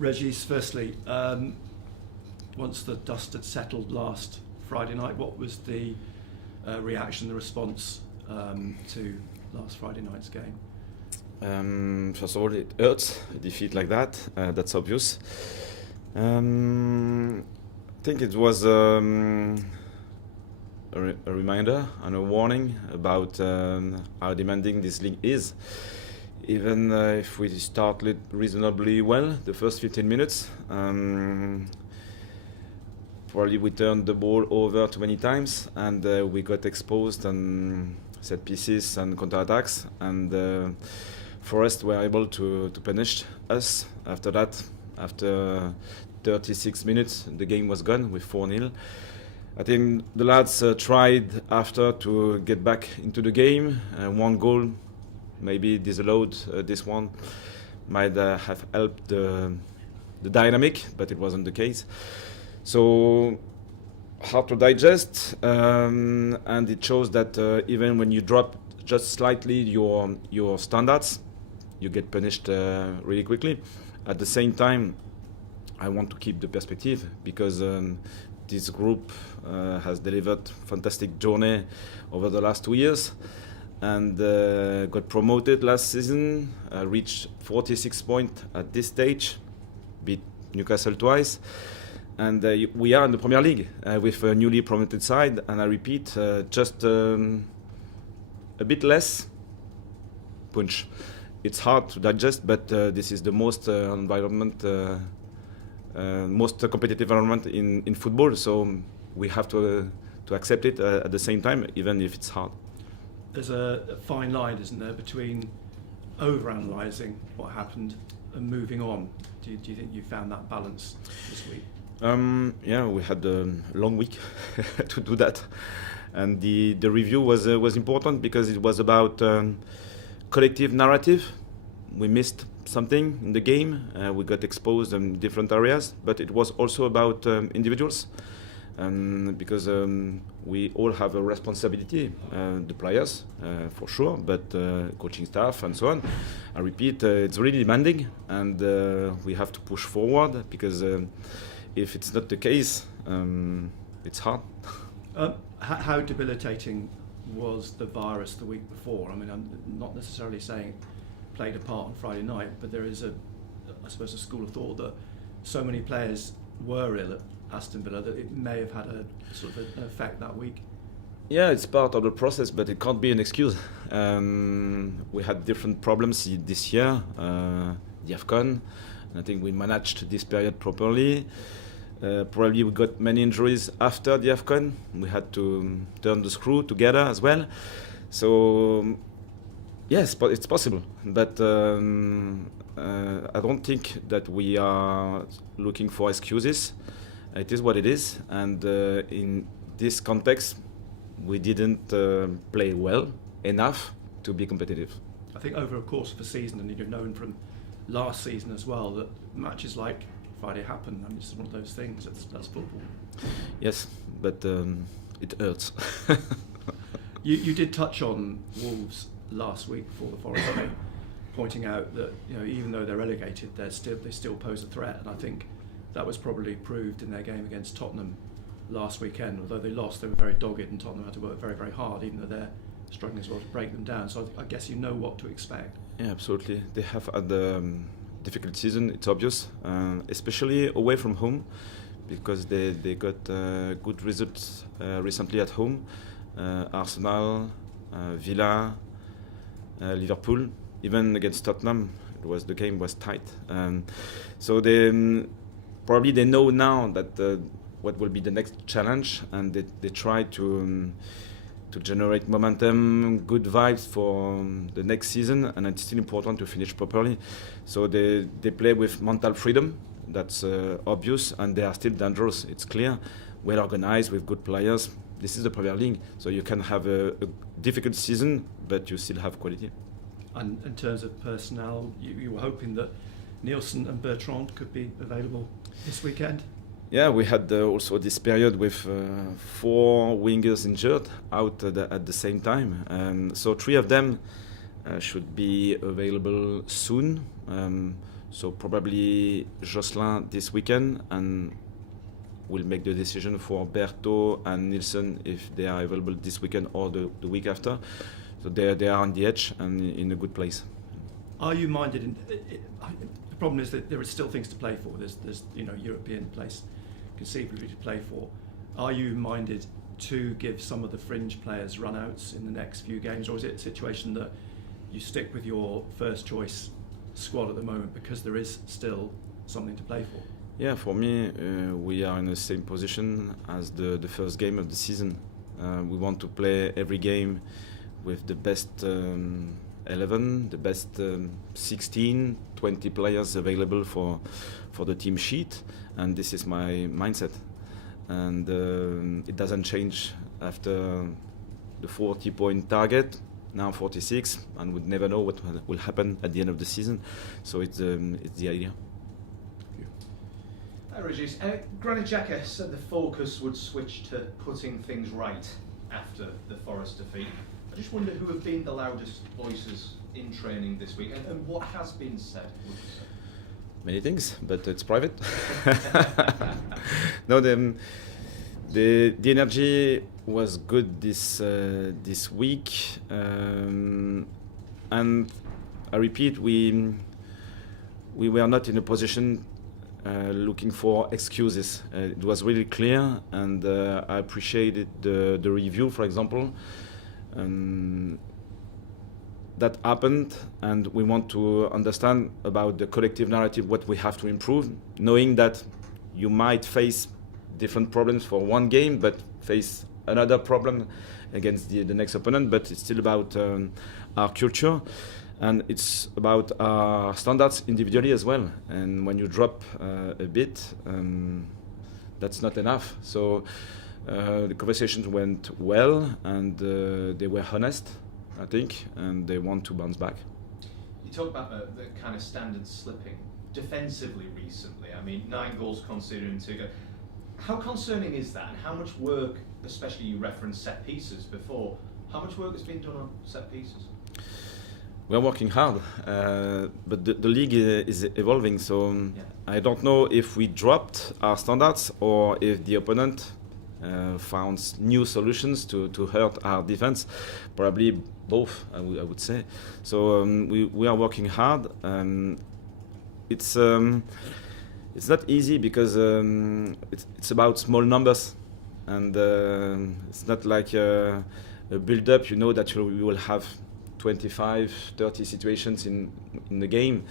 Régis, firstly, once the dust had settled last Friday night, what was the reaction, the response to last Friday night's game? First of all, it hurts, a defeat like that, that's obvious. I think it was a reminder and a warning about how demanding this league is. Even if we started reasonably well the first 15 minutes, probably we turned the ball over too many times and we got exposed and set pieces and counterattacks, and Forest were able to punish us after that. After 36 minutes, the game was gone with 4-0. I think the lads tried after to get back into the game. One goal, maybe disallowed, this one might have helped the dynamic, but it wasn't the case. So hard to digest, and it shows that even when you drop just slightly your standards, you get punished really quickly. At the same time, I want to keep the perspective because this group has delivered fantastic journey over the last 2 years and got promoted last season, reached 46 points at this stage, beat Newcastle twice, and we are in the Premier League with a newly promoted side, and I repeat, just a bit less punch. It's hard to digest, but this is the most most competitive environment in football, so we have to accept it at the same time, even if it's hard. There's a fine line, isn't there, between overanalyzing what happened and moving on. Do you think you found that balance this week? Yeah, we had a long week to do that, and the review was important because it was about collective narrative. We missed something in the game, we got exposed in different areas, but it was also about individuals, because we all have a responsibility, the players for sure, but coaching staff and so on. I repeat, it's really demanding, and we have to push forward because if it's not the case, it's hard. How debilitating was the virus the week before? I mean, I'm not necessarily saying played a part on Friday night, but there is I suppose a school of thought that so many players were ill at Aston Villa that it may have had a sort of an effect that week. Yeah, it's part of the process, but it can't be an excuse. We had different problems this year, the AFCON, and I think we managed this period properly. Probably we got many injuries after the AFCON. We had to turn the screw together as well. So yes, but it's possible. But I don't think that we are looking for excuses. It is what it is, and in this context, we didn't play well enough to be competitive. I think over a course of a season, and you're known from last season as well, that matches like Friday happen. I mean, it's one of those things. That's football. Yes, but it hurts. You did touch on Wolves last week before the Forest game, pointing out that even though they're relegated, they still pose a threat, and I think that was probably proved in their game against Tottenham last weekend. Although they lost, they were very dogged, and Tottenham had to work very, very hard, even though they're struggling as well to break them down. So I guess you know what to expect. Yeah, absolutely. They have had a difficult season, it's obvious, especially away from home, because they got good results recently at home. Arsenal, Villa, Liverpool, even against Tottenham, the game was tight. So they know now that what will be the next challenge, and they try to generate momentum, good vibes for the next season, and it's still important to finish properly. So they play with mental freedom, that's obvious, and they are still dangerous, it's clear, well organized with good players. This is the Premier League, so you can have a difficult season, but you still have quality. And in terms of personnel, you were hoping that Nielsen and Bertrand could be available this weekend? Yeah, we had also this period with 4 wingers injured out at the same time. So 3 of them should be available soon. So probably Jocelyn this weekend, and we'll make the decision for Berto and Nilsson if they are available this weekend or the week after. So they are on the edge and in a good place. Are you minded? The problem is that there are still things to play for. There's European place conceivably to play for. Are you minded to give some of the fringe players run-outs in the next few games, or is it a situation that you stick with your first choice squad at the moment because there is still something to play for? Yeah, for me, we are in the same position as the first game of the season. We want to play every game with the best 11, the best 16, 20 players available for the team sheet, and this is my mindset. And it doesn't change after the 40-point target. Now 46, and we'd never know what will happen at the end of the season. So it's the idea. Régis, Granit Xhaka said the focus would switch to putting things right after the Forest defeat. I just wonder who have been the loudest voices in training this week, and what has been said, would you say? Many things, but it's private. No, the energy was good this week, and I repeat, we were not in a position looking for excuses. It was really clear, and I appreciated the review, for example. That happened, and we want to understand about the collective narrative, what we have to improve, knowing that you might face different problems for one game, but face another problem against the next opponent. But it's still about our culture, and it's about our standards individually as well. And when you drop a bit, that's not enough. So the conversations went well, and they were honest, I think, and they want to bounce back. You talk about the kind of standards slipping defensively recently. I mean, 9 goals conceded in 2 games. How concerning is that, and how much work, especially you referenced set pieces before, how much work has been done on set pieces? We're working hard, but the league is evolving, so I don't know if we dropped our standards or if the opponent found new solutions to hurt our defense. Probably both, I would say. So we are working hard. It's not easy because it's about small numbers, and it's not like a build-up. You know that you will have 25, 30 situations in the game.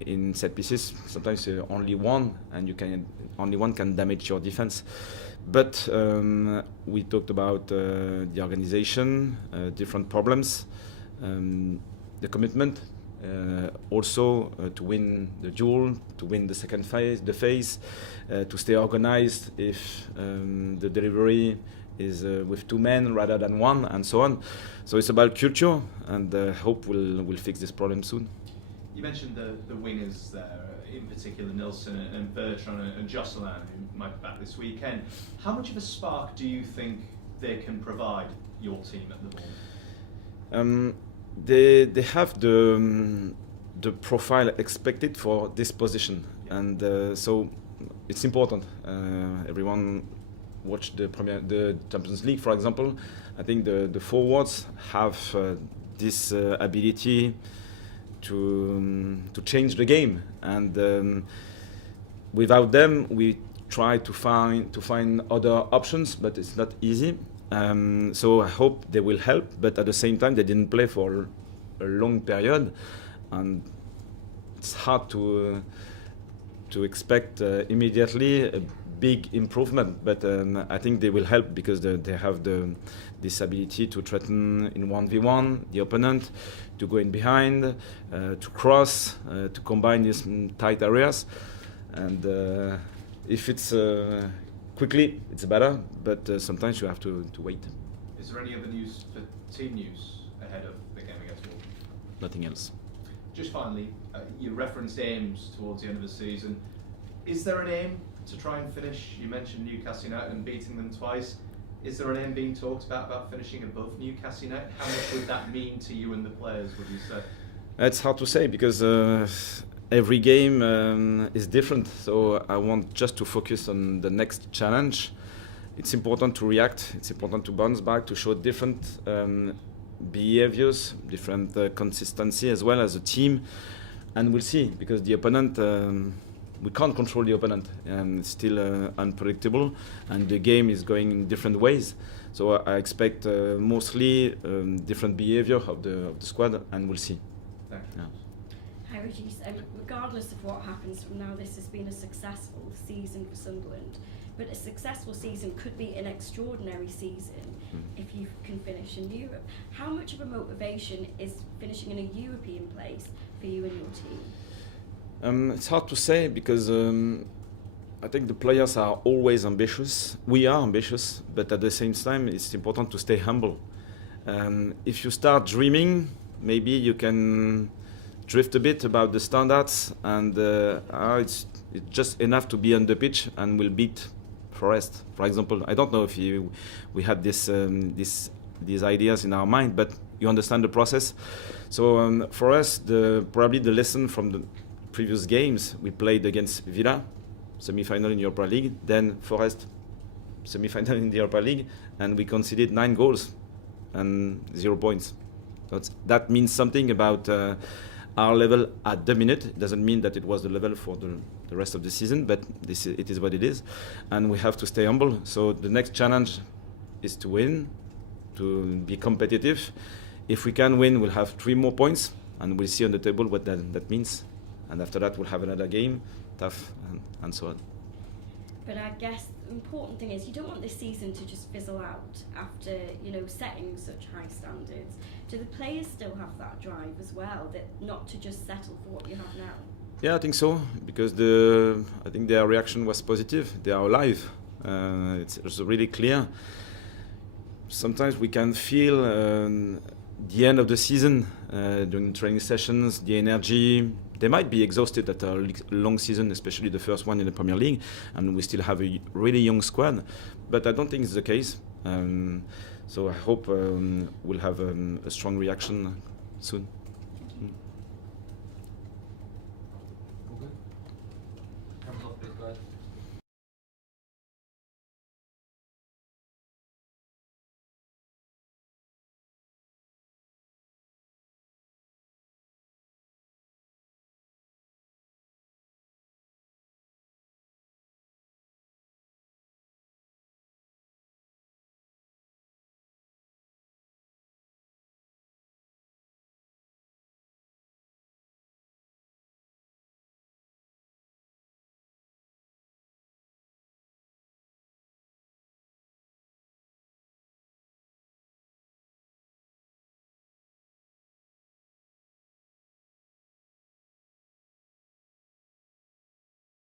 In set pieces, sometimes only one, and only one can damage your defense. But we talked about the organization, different problems, the commitment, also to win the duel, to win the second phase, to stay organized if the delivery is with 2 men rather than 1, and so on. So it's about culture, and hope we'll fix this problem soon. You mentioned the wingers there, in particular Nilsson and Bertrand and Jocelyn, who might be back this weekend. How much of a spark do you think they can provide your team at the moment? They have the profile expected for this position, and so it's important. Everyone watched the Champions League, for example. I think the forwards have this ability to change the game, and without them we try to find other options, but it's not easy. So I hope they will help, but at the same time they didn't play for a long period, and it's hard to expect immediately a big improvement, but I think they will help because they have this ability to threaten in 1v1 the opponent, to go in behind, to cross, to combine these tight areas, and if it's quickly, it's better, but sometimes you have to wait. Is there any other news for team news ahead of the game against Wolves? Nothing else. Just finally, you referenced aims towards the end of the season. Is there an aim to try and finish? You mentioned Newcastle United and beating them twice. Is there an aim being talked about finishing above Newcastle United? How much would that mean to you and the players, would you say? It's hard to say because every game is different, so I want just to focus on the next challenge. It's important to react, it's important to bounce back, to show different behaviors, different consistency as well as a team, and we'll see, because the opponent, we can't control the opponent, and it's still unpredictable, and the game is going in different ways. So I expect mostly different behavior of the squad, and we'll see. Thank you. Yeah. Hi Régis, regardless of what happens from now, this has been a successful season for Sunderland. But a successful season could be an extraordinary season if you can finish in Europe. How much of a motivation is finishing in a European place for you and your team? It's hard to say, because I think the players are always ambitious. We are ambitious, but at the same time it's important to stay humble. If you start dreaming, maybe you can drift a bit about the standards, and it's just enough to be on the pitch and we'll beat Forest, for example. I don't know if we had these ideas in our mind, but you understand the process. So for us, probably the lesson from the previous games, we played against Villa, semi-final in Europa League, then Forest, semi-final in the Europa League, and we conceded 9 goals and 0 points. So that means something about our level at the minute. It doesn't mean that it was the level for the rest of the season, but it is what it is, and we have to stay humble. So the next challenge is to win, to be competitive. If we can win, we'll have 3 more points, and we'll see on the table what that means. And after that, we'll have another game, tough, and so on. But I guess the important thing is you don't want this season to just fizzle out after, setting such high standards. Do the players still have that drive as well, that not to just settle for what you have now? Yeah, I think so, because I think their reaction was positive. They are alive. It's really clear. Sometimes we can feel the end of the season during training sessions, the energy. They might be exhausted at a long season, especially the first one in the Premier League, and we still have a really young squad. But I don't think it's the case. So I hope we'll have a strong reaction soon. All good? Cameras off, please, guys.